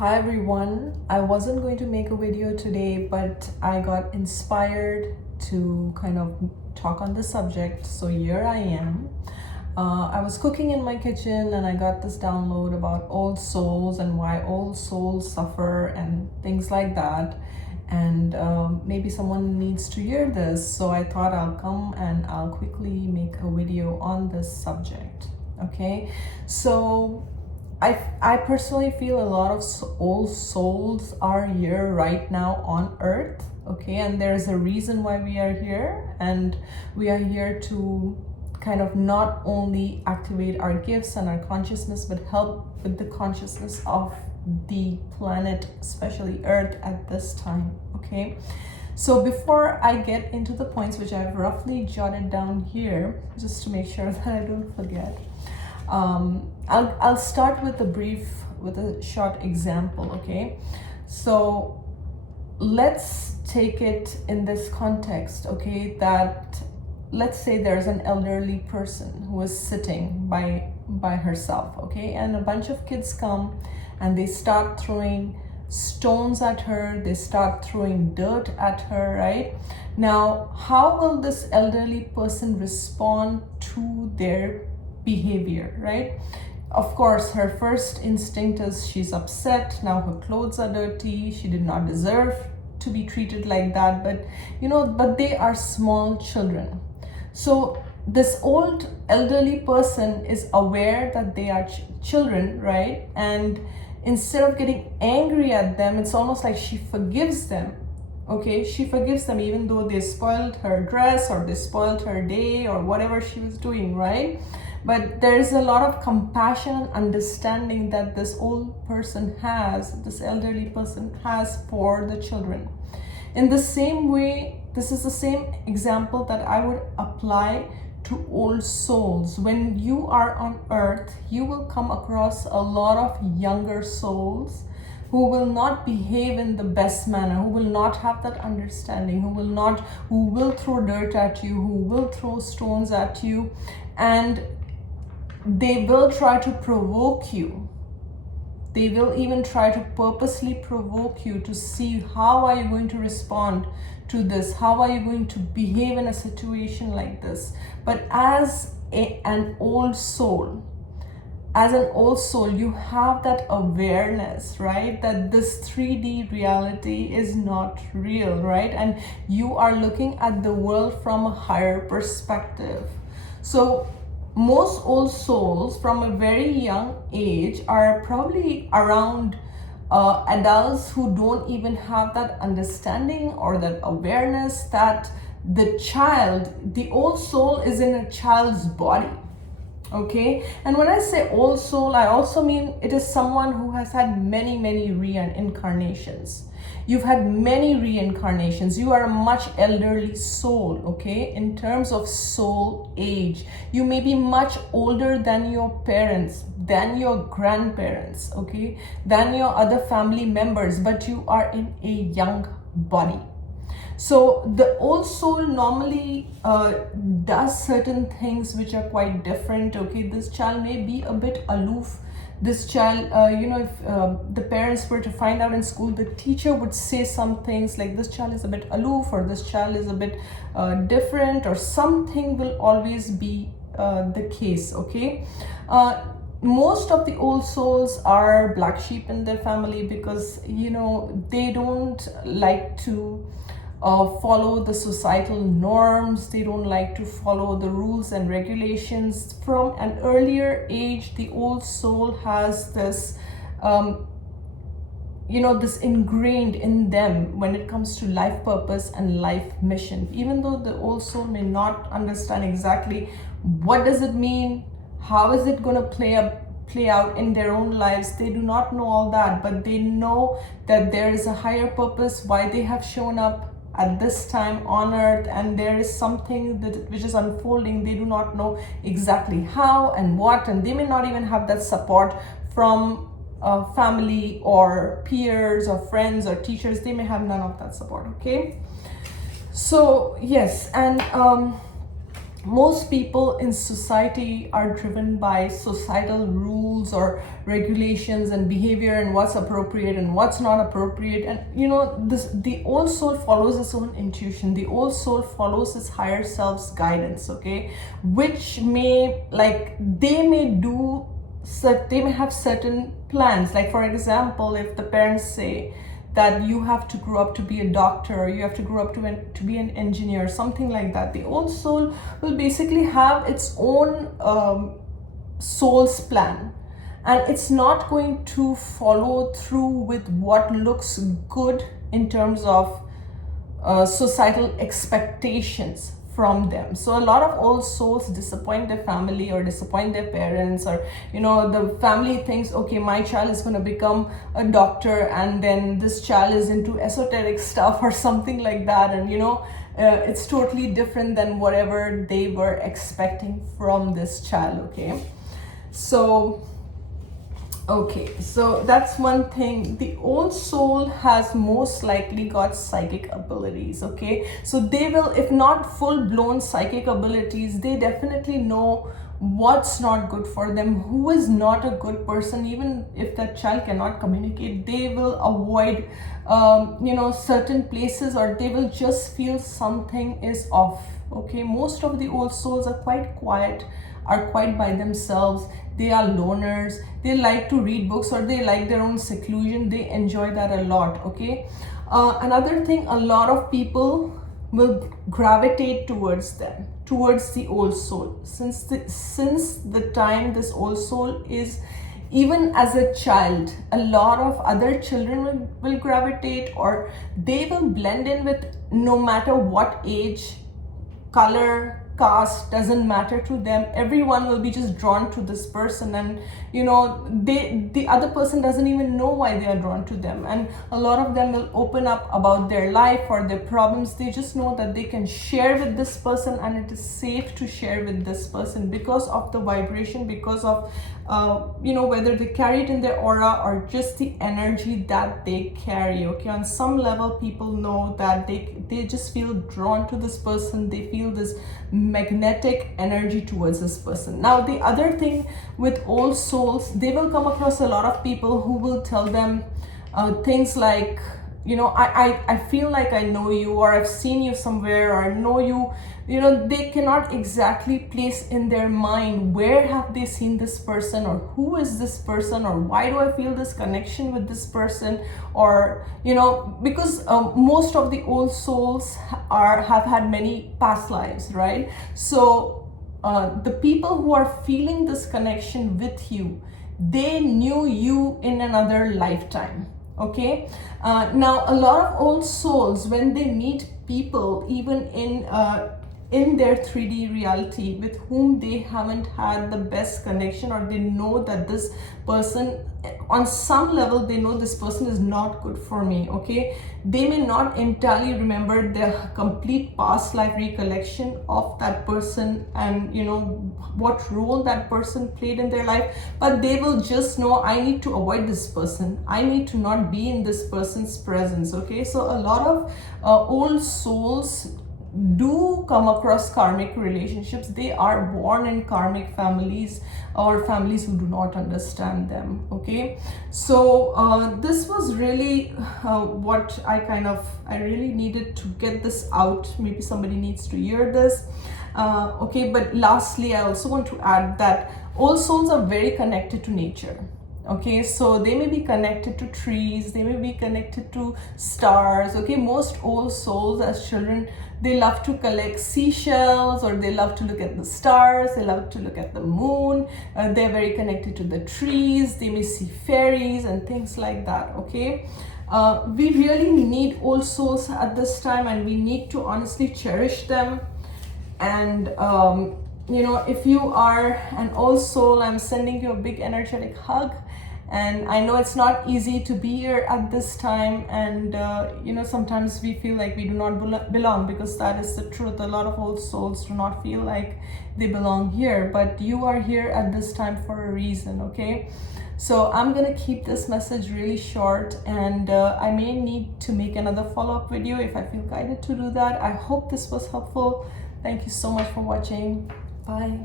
Hi everyone. I wasn't going to make a video today, but I got inspired to kind of talk on the subject, so here I am. I was cooking in my kitchen and I got this download about old souls and why old souls suffer and things like that. And maybe someone needs to hear this, so I thought I'll come and I'll quickly make a video on this subject. Okay, so I personally feel a lot of old souls are here right now on earth, okay, and there's a reason why we are here, and we are here to kind of not only activate our gifts and our consciousness, but help with the consciousness of the planet, especially earth at this time. Okay, so before I get into the points, which I've roughly jotted down here just to make sure that I don't forget, I'll start with a short example. Okay, so let's take it in this context. Okay, that let's say there's an elderly person who is sitting by herself. Okay, and a bunch of kids come and they start throwing stones at her, they start throwing dirt at her, right? Now, how will this elderly person respond to their behavior, right? Of course, her first instinct is she's upset. Now her clothes are dirty. She did not deserve to be treated like that. But they are small children. So this old elderly person is aware that they are children, right? And instead of getting angry at them, it's almost like she forgives them. Okay, she forgives them even though they spoiled her dress or they spoiled her day or whatever she was doing, right? But there is a lot of compassion and understanding that this old person has, this elderly person has for the children. In the same way, this is the same example that I would apply to old souls. When you are on earth, you will come across a lot of younger souls who will not behave in the best manner, who will not have that understanding, who will throw dirt at you, who will throw stones at you, and they will try to provoke you. They will even try to purposely provoke you to see how are you going to respond to this, how are you going to behave in a situation like this. But as an old soul, you have that awareness, right? That this 3D reality is not real, right? And you are looking at the world from a higher perspective. So most old souls from a very young age are probably around adults who don't even have that understanding or that awareness that the old soul is in a child's body. Okay, and when I say old soul, I also mean it is someone who has had many reincarnations. You've had many reincarnations. You are a much elderly soul, okay? In terms of soul age, you may be much older than your parents, than your grandparents, okay? Than your other family members, but you are in a young body. So the old soul normally does certain things which are quite different, okay? This child may be a bit aloof. This child, if the parents were to find out in school, the teacher would say some things like this child is a bit aloof, or this child is a bit different, or something will always be the case, okay? Most of the old souls are black sheep in their family because, they don't like to follow the societal norms. They don't like to follow the rules and regulations. From an earlier age, the old soul has this this ingrained in them when it comes to life purpose and life mission. Even though the old soul may not understand exactly what does it mean, how is it going to play out in their own lives, they do not know all that, but they know that there is a higher purpose why they have shown up at this time on earth, and there is something which is unfolding. They do not know exactly how and what, and they may not even have that support from family or peers or friends or teachers. They may have none of that support, okay? So yes, and most people in society are driven by societal rules or regulations and behavior and what's appropriate and what's not appropriate. And the old soul follows its own intuition. The old soul follows its higher self's guidance, okay, which may, like, they may have certain plans. Like, for example, if the parents say that you have to grow up to be a doctor, or you have to grow up to be an engineer, something like that, the old soul will basically have its own soul's plan, and it's not going to follow through with what looks good in terms of societal expectations from them. So a lot of old souls disappoint their family or disappoint their parents, or the family thinks, okay, my child is going to become a doctor, and then this child is into esoteric stuff or something like that, and it's totally different than whatever they were expecting from this child. So that's one thing. The old soul has most likely got psychic abilities, okay? So they will, if not full-blown psychic abilities, they definitely know what's not good for them, who is not a good person. Even if that child cannot communicate, they will avoid certain places, or they will just feel something is off, okay? Most of the old souls are quite quiet, are quite by themselves. They are loners. They like to read books, or they like their own seclusion. They enjoy that a lot, okay? Another thing, a lot of people will gravitate towards them, towards the old soul. Since the time this old soul is, even as a child, a lot of other children will gravitate, or they will blend in with, no matter what age, color, caste, doesn't matter to them. Everyone will be just drawn to this person, and the other person doesn't even know why they are drawn to them. And a lot of them will open up about their life or their problems. They just know that they can share with this person, and it is safe to share with this person because of the vibration, because of whether they carry it in their aura or just the energy that they carry, okay? On some level, people know that they just feel drawn to this person. They feel this magnetic energy towards this person. Now, the other thing with old souls, they will come across a lot of people who will tell them things like, I feel like I know you, or I've seen you somewhere, or I know you. They cannot exactly place in their mind where have they seen this person, or who is this person, or why do I feel this connection with this person, or because most of the old souls have had many past lives, right? So the people who are feeling this connection with you, they knew you in another lifetime, okay? Now, a lot of old souls, when they meet people, even in their 3D reality, with whom they haven't had the best connection, or they know that this person, on some level, they know this person is not good for me, okay? They may not entirely remember the complete past life recollection of that person, and what role that person played in their life, but they will just know, I need to avoid this person. I need to not be in this person's presence, okay? So a lot of old souls do come across karmic relationships. They are born in karmic families, or families who do not understand them, okay? So this was really what I really needed to get this out. Maybe somebody needs to hear this, okay? But lastly, I also want to add that old souls are very connected to nature, okay? So they may be connected to trees, they may be connected to stars, okay? Most old souls as children, they love to collect seashells, or they love to look at the stars, they love to look at the moon. They're very connected to the trees. They may see fairies and things like that, okay? We really need old souls at this time, and we need to honestly cherish them. And if you are an old soul, I'm sending you a big energetic hug. And I know it's not easy to be here at this time, and sometimes we feel like we do not belong, because that is the truth. A lot of old souls do not feel like they belong here, but you are here at this time for a reason, okay? So I'm gonna keep this message really short, and I may need to make another follow-up video if I feel guided to do that. I hope this was helpful. Thank you so much for watching. Bye.